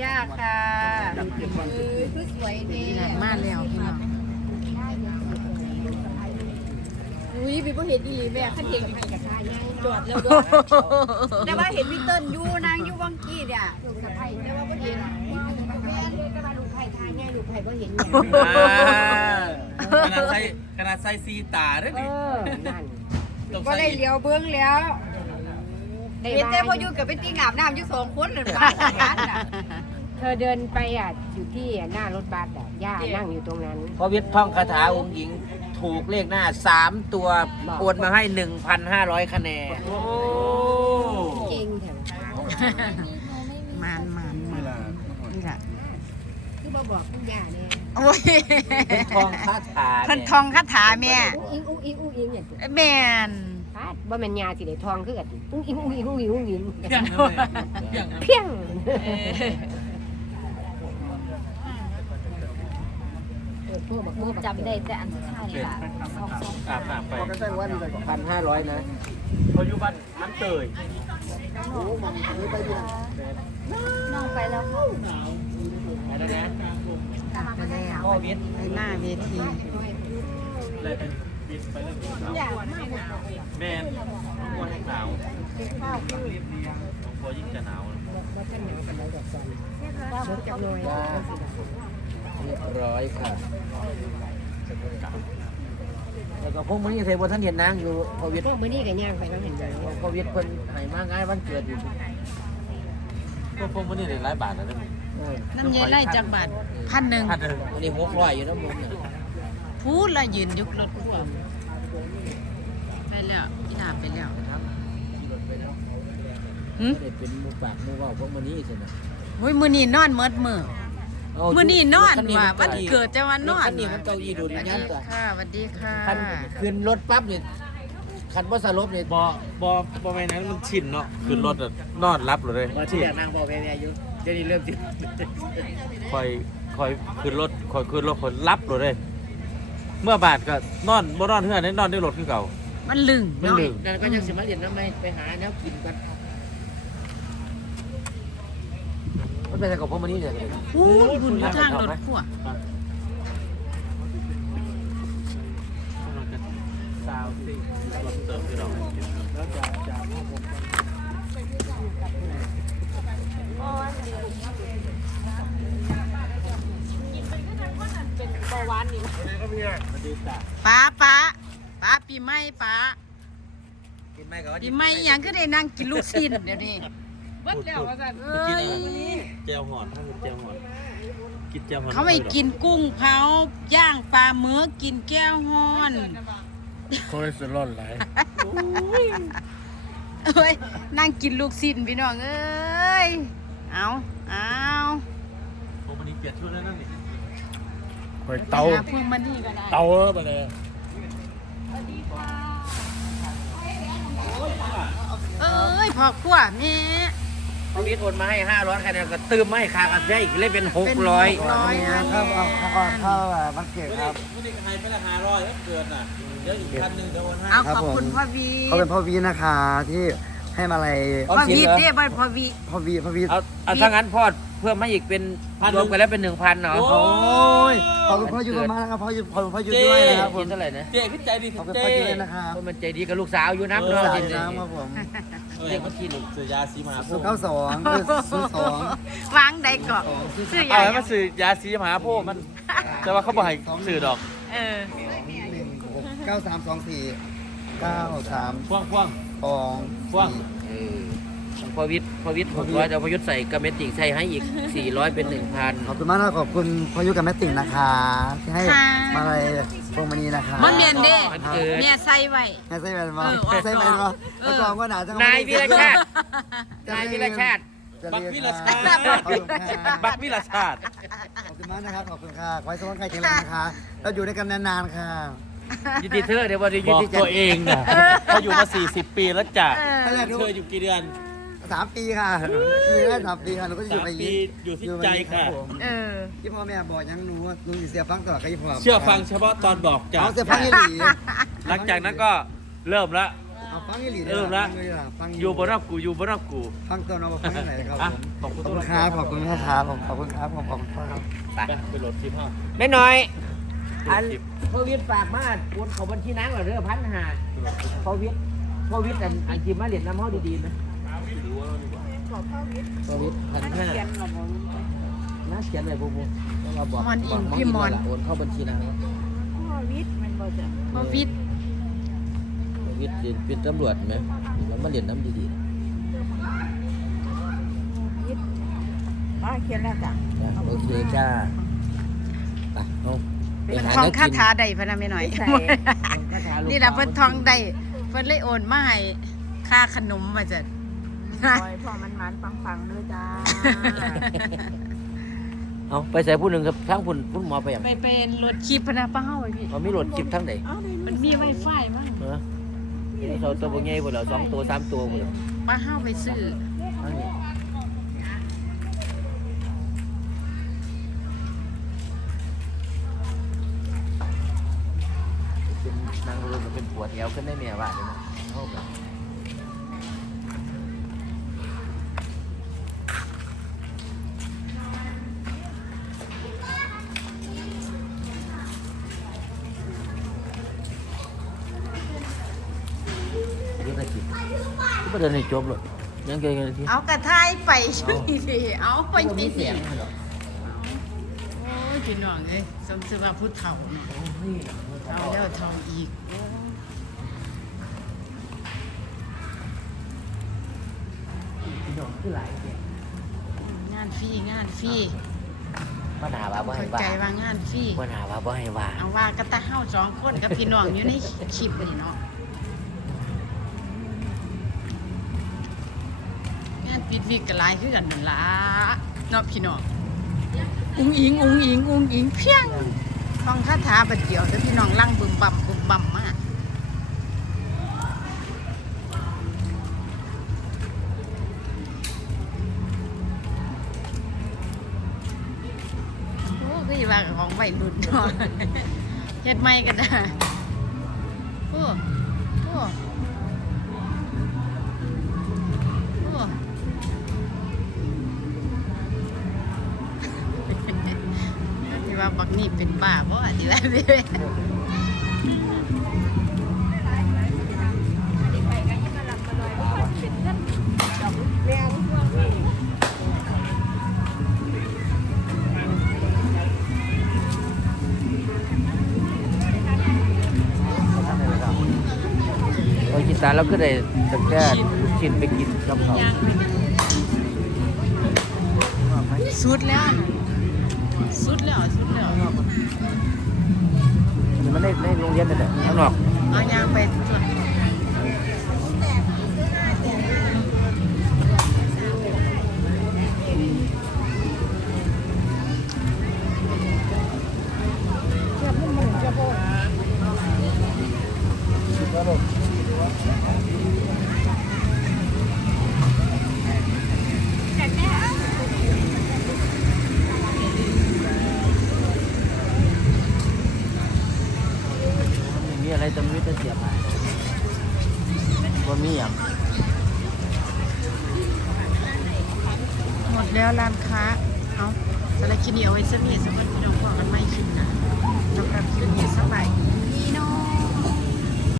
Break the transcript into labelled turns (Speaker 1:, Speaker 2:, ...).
Speaker 1: ย่าค่ะเออคือสวยดี
Speaker 2: หนักมากแล้วพี่น้อง
Speaker 1: อุ้ยพี่พ่เห็นดีหลีแม่ขันเห็นพี่กับทายายจอดแล้วด้วยแต่ว่าเห็นพี่เติ้ลอยู่นางอยู่วังกี้เนี่ยลูกสะใภ้แต่ว่าพ่เห็นแม่แต่ว่าลูกไผ่ทายายลูกไผ่พ่เห็นเนี่ย
Speaker 3: ขนาดใส่ขนาดใส่ซีตาด้วยนี่
Speaker 2: นั่น
Speaker 3: ต้อง
Speaker 1: ก็
Speaker 3: ใส่
Speaker 1: ได้
Speaker 3: อีก
Speaker 1: เลี้ยวเบื้องแล้ว
Speaker 2: ได้
Speaker 1: เห็นแต่
Speaker 2: บ้าน
Speaker 1: พออยู่กับไปตีงอาบน้ำอยู่สองคนเลยบ้านกันน่ะ
Speaker 2: เธอเดินไปอะอยู่ที่หน้ารถบัสอะย่านั่งอยู่ตรงนั้น
Speaker 4: พอวิทย์ท่องคาถาองค์หญิงถูกเลขหน้า 3 ตัวโอนมาให้ 1,500 คะแนน
Speaker 3: โอ้
Speaker 2: เก่งแถว
Speaker 5: มันมันมันนี่แหละ
Speaker 2: คือมาบอกคุณย่าเนี่ย
Speaker 5: โอ้ย
Speaker 4: ท่องคาถา
Speaker 5: เพิ่น
Speaker 4: เนี่ย
Speaker 5: ทองคาถาแม่
Speaker 2: อุ้งอิงอุ้งอิงอุ้งอิงอย่างตัว
Speaker 5: แม่น
Speaker 2: พา ดบ่แม่นยาสิได้ทองคือกันอุ้งอิงอุ้งอิงอุ้งอิงอุ้งอิง
Speaker 3: เพียงเลยเพียงเลย
Speaker 2: เพียง
Speaker 1: จำได้แต่อันสุดท้ายค่ะ
Speaker 3: อาบน้ำไป
Speaker 4: พันห้าร้อยนะ
Speaker 3: เขาอยู่บ้านมันเตย
Speaker 1: น้องไปแล้วค่ะ
Speaker 4: อะไรนะ
Speaker 5: กลับไปแล้ว
Speaker 4: พ่อวิทย์
Speaker 5: ไปหน้าเวที
Speaker 3: เลย เป็นบินไปเรื่องแม่กลัวหนาวกลัวยิ่งจะหนาว
Speaker 2: บ่ทันหนาวปานใดดอกจันรถจักหน่อย
Speaker 4: เรียบร้อยค่ะแล้วก็พวกมึงยังใส่บนท่านเห็นนางอยู่พ่อวิทย์
Speaker 2: พวกมือนี้ก็ย่างไปแล้วเห็นอยู่
Speaker 4: พ่อวิทย์เพิ่นให้มาง่ายวันเกิดอยู่
Speaker 3: พวกพวกมันนี่ได้หลายบาทนะนี่
Speaker 5: น้ำเย็นไล่จากบาทพันหนึ่ง
Speaker 3: พันหนึ่ง
Speaker 4: อันนี้หกร้อยอยู่นะมึง
Speaker 5: พูดและยืนยุกรถพ่วงไปแล้วพี่ดาไปแล้วหึ
Speaker 4: ไม่ได้เป็นหมูปากหมูเว่าพวกมันนี่สินะ
Speaker 5: โอ้ยมือนี่นอนเมิดมือ
Speaker 4: เา
Speaker 5: มือนี่นอน
Speaker 4: คั
Speaker 5: ว่ะ
Speaker 4: มั
Speaker 5: วันเกิดจะวันนอน
Speaker 4: คันนี้มันเก้าอี้ดูด
Speaker 5: สวัส
Speaker 4: ยั
Speaker 5: ดี
Speaker 4: นตัว
Speaker 5: ค่ะสวัสดีค่ะ
Speaker 4: คันขึ้นรถปั๊บเนี่ยคันบ่สลบเนี่ย
Speaker 3: บอบอบอไม่นั้นมันชินเนาะขึ้นรถอะนอนรับเลย
Speaker 4: มาที่นางบอกแม่ๆอยู่เดี๋ยวนี้เริ่มสิ
Speaker 3: คอยคอยขึ้นรถคอยขึ้นรถคอยรับเลย เมื่อบาทก็นอนบ่นอนเฮือนได้นอนได้รถคือเก่า
Speaker 5: มันลึง
Speaker 3: มัน
Speaker 5: เนาะ
Speaker 3: ลึง
Speaker 4: นั่นก็ยังสิมาเรียนน้ำไหมไปหาแนวกินกันมันเป็นอะไรกับพวกมันนี่เนี่ย
Speaker 5: พูดบุญอยู่ทางรถพ่วง
Speaker 3: สาวสิรถเติมที่เรา
Speaker 5: ป้าป้าป้าปีใหม่ป้า
Speaker 4: กินไหมกับว่า
Speaker 5: ปีใหม่อิหยังก็ได้นั่งกินลูกชิ้นเดี๋ยวนี้
Speaker 1: เบิ้ลแล้วว่าจะ
Speaker 5: เอ้ย
Speaker 3: เจลหอนถ้าเจลหอนกินเจลหอน
Speaker 5: เขาไม่กินกุ้งเผาย่างปลาหมึกกินแก้วฮอน
Speaker 3: คอเลสเตอรอลไหล
Speaker 5: เอ้ยนั่งกินลูกชิ้นพี่น้องเอ้ยเอาเอา
Speaker 3: พวกมันนี่เปลี่ยนชุดแล้วนั่นนี่
Speaker 6: คอยเตา
Speaker 5: หพวกมันนี่ก็ได้
Speaker 6: เตาไปเลย
Speaker 5: เอ้ยพอขั้วแม่
Speaker 4: พอวิทย์โอนมาให้ห้าร้อยคะแนนก็เติมมาให้คากันได้อีกเลยเป็นหกร้อย
Speaker 5: ร้อย
Speaker 6: ครับเอาเอาเข้าวันเกิดครับ
Speaker 3: วันนี้ใครไปละห้าร้อยแล้วเกินอะเดี๋ยวอีกพันหนึ่งเดี๋ยวโอนให้
Speaker 5: เอา
Speaker 6: ครับ
Speaker 5: ขอบคุณ
Speaker 6: ผม
Speaker 5: พ่อวี
Speaker 6: เขาเป็นพ่อวีนะคะที่ ให้มาอะไร
Speaker 5: พ่อวีเด้บ่พ่อวี
Speaker 6: พ่อวีพ่อวี
Speaker 4: เอาเอาถ้างั้นพอดเพิ่มมาอีกเป็นรวมกันแล้วเป็นหนึ่งพันเนาะ
Speaker 6: โอ้ยขอบคุณพ่อยุทธมากนะครับพ่อยุทธขอบคุณพ่อยุทธด้วยนะครับผ
Speaker 4: กิ
Speaker 6: ม
Speaker 4: นเท่าไหร่นะ
Speaker 3: เจ๊ขึ้นใจดี
Speaker 6: ขอบคุณ
Speaker 3: เจ๊
Speaker 6: พ่อยุทธด้วยนะครับ
Speaker 4: เพราะมันใจดีกับลูกสาวอยู่น้ำ
Speaker 6: สา
Speaker 4: เนาะ
Speaker 6: ย
Speaker 4: จริง
Speaker 6: น้ำครับผม
Speaker 3: เรียกมันกินเสือยาสีมหาโพ
Speaker 6: ศูน
Speaker 3: ธิ์
Speaker 6: ย์เก้าสองศูนย์สอง
Speaker 5: วางใดเกาะซื้อใหญ่
Speaker 3: เอาให้มันสื่อยาสีมหาโพธิ์มันแต่ว่าเขาบอกให้สื่อดอก
Speaker 5: เออ
Speaker 6: หนึ่งหกเก้าสามสองสี่เก้าสาม
Speaker 3: พ่วงพ่วง
Speaker 6: สอง
Speaker 3: พ่วง
Speaker 4: เออพอวิทย์พอวิทย์หกร้อยเดี๋ยวพอยุทธใส่กระเม็ดติ่งใส่ให้อีกสี่ร้อยเป็นหนึ่งพัน
Speaker 6: ขอบคุณมากนะครับขอบคุณพ่อยุทธกับแม่ติ่งนะคะที่ให้มาอะไรพวงมณีนะคะ
Speaker 5: มันเมียนเด้
Speaker 4: มันเกิด
Speaker 5: เมียใส่ไว้
Speaker 6: ให้ใส่แมนมา
Speaker 5: เออออก
Speaker 6: ใส่แมนมา
Speaker 5: เออ
Speaker 6: แล้วก็ว่าหนาจัง
Speaker 4: นายวีรชาติ นายวิรชาติ
Speaker 3: บักวิรชาติ
Speaker 6: ขอบคุณค่ะ
Speaker 3: บักวิรชาติ
Speaker 6: ขอบคุณมากนะครับขอบคุณค่ะขอให้สมองใครแข็งแรงนะคะเราอยู่ด้วยกันนานๆค่ะ
Speaker 4: ยุติเธอเดี๋ยวว่าจะ
Speaker 3: บ
Speaker 4: ยุ
Speaker 3: อก
Speaker 4: ติ
Speaker 3: ตัวเองนะเขาอยู่มา 40 ปีแล้วจ้ะ
Speaker 6: นั่นแหละดู
Speaker 3: เธออยู่กี่เดือน
Speaker 6: สามปีค่ะอยู่ได้สามปีค่ะหนูก็อยู่
Speaker 3: สาม
Speaker 6: ไป
Speaker 3: ปีอยู่ที่ใจค่ะ
Speaker 5: เออ
Speaker 6: ที่พ่อแม่บอกยังหนูหนูสิเสียฟังตลอดกับยี่พ่อ
Speaker 3: เชื่อฟังเฉพาะตอนบอกจ้ะ
Speaker 6: เอาเสียฟังยี่หลี
Speaker 3: หลังจากนั้นก็เริ่มละ
Speaker 6: เอาฟังอีหลี
Speaker 3: เออละ
Speaker 6: ฟังอีหลีละฟัง
Speaker 3: อยู่บนรับกูอยู่บนรับกู
Speaker 6: ฟังตัวน้องฟังที่ไหนครับ
Speaker 3: อะ
Speaker 6: ผม
Speaker 3: ขอบคุณ
Speaker 6: ขอบคุณครับขอบคุณครับผมขอบคุณครับผมขอบคุณครับ
Speaker 4: ไป
Speaker 3: ไปไปโหลดคลิปห้า
Speaker 4: แม่น้อย อัน
Speaker 3: คลิป
Speaker 4: พ่อวิทย์ฝากมาโอนเขาบัญชีนังเหรอเรือพันหาพ่อวิทย์พ่อวิทย์อันอันที่มาเหรียญน้ำห้อดีๆนะพ่อวิทย์พันห้าน่าเขียนเลยพวกมึงเราบอก
Speaker 5: มอนอิง
Speaker 4: บก
Speaker 5: พี่มอน
Speaker 4: โอนเข้าบัญชีนัง
Speaker 1: พ่อวิทย์มันบ่จะ
Speaker 5: พ่อวิทย์
Speaker 4: พ่อวิทย์เป็นตำรวจไหมแล้วมาเหรียญน้ำดี
Speaker 1: อ๋อเขียนแล้วจ้ะ
Speaker 4: ๆจ้ะโอเคจ้าไปเอาไป
Speaker 5: เพิ่น
Speaker 4: หา
Speaker 5: ทอง
Speaker 4: เนื้อ
Speaker 5: คา
Speaker 4: กิน
Speaker 5: ถาใดพะนะแม่หน่อย นี่ล่ะเพิ่นทองใดเพิ่นเลยโอนมาให้ค่าขนมว่าจะ
Speaker 1: ปล่อยพ่อมันมันฟังๆด้วยจ้า
Speaker 4: เอาไปใส่ผู้หนึ่งครับทั้งคุณคุณหมอไปอย่าง
Speaker 5: ไปเป็นรถคลิปพะนะป้าเฮาไว้พี่
Speaker 4: มันมีรถจิบทั้งไหน
Speaker 5: มันมีไวไฟมั้ง
Speaker 4: เออเราตัวบางใหญ่หมดแล้วสองตัวสามตัวหมดแล้ว
Speaker 5: ป้าเฮาไปซื้อ
Speaker 4: นนี้เป็นนางรถมันเป็นปวดเอวขึ้นได้เนี่ยว่าเลยนะเอาไปเรื่องอะไรกินก็เดินให้จบเลยยังเก่งกันที
Speaker 5: เอากระทายไปชุดนี้สิเอาไป
Speaker 4: ไม่มี
Speaker 5: ติ
Speaker 4: เสียงเหรอ
Speaker 5: โอ้ย พี่น้องเอ้ยสมชื่อว่าผู้เฒ่าเนาะ
Speaker 4: โอ้ย
Speaker 5: เฒ่าแล้วเฒ่าอีก
Speaker 4: พี่น้องคือหลายเนี่ย
Speaker 5: งานฟรีงานฟรี
Speaker 4: ปัญหาว่าบ่ให้
Speaker 5: เข้า
Speaker 4: ว่า
Speaker 5: ใจว่างานฟรี
Speaker 4: ปัญหาว่าบ่ให้ว่า
Speaker 5: เอาว่ากระตาเฮาสองคนกับพี่น้องอยู่ในคลิปนี่เนาะงานปิดวิกก็หลายคือกันนั่นล่ะเนาะพี่น้อง อุ้งอิง อุ้งอิง อุ้งอิง เพียงท่องคาถาบัดเดียวแต่พี่น้องลั่งบึมบั่มบึมบั่มมากโอ้ก็อย่าว่ากับของวัยรุ่นเนาะเฮ็ดไม่ก็ได้โอ้โอ้ ว่าบักนี่เป็นบ้าบ่ที่ว่าพี่
Speaker 4: โอ้ยกินตาแล้วก็ได้ตั้งแต่ลูกชิ้นไปกินกับเขา
Speaker 5: ย่างไปสุดแล้วน่ะสุดแล้ว สุด
Speaker 4: ในในโรงเรียนนั่นแหละข้างนอก
Speaker 5: เอาย่างไปตัว
Speaker 4: ไม่มี อะไรแตำมิตรเสียผ่านว่ามีอย่าง
Speaker 5: หมดแล้วร้านค้า เอาสารบคลิปนี้เอาไว้ซะนี่สำหรับพี่น้องพอกันไม่คลิปนะสำหรับคลิปนี้สบายดีพี่น้อง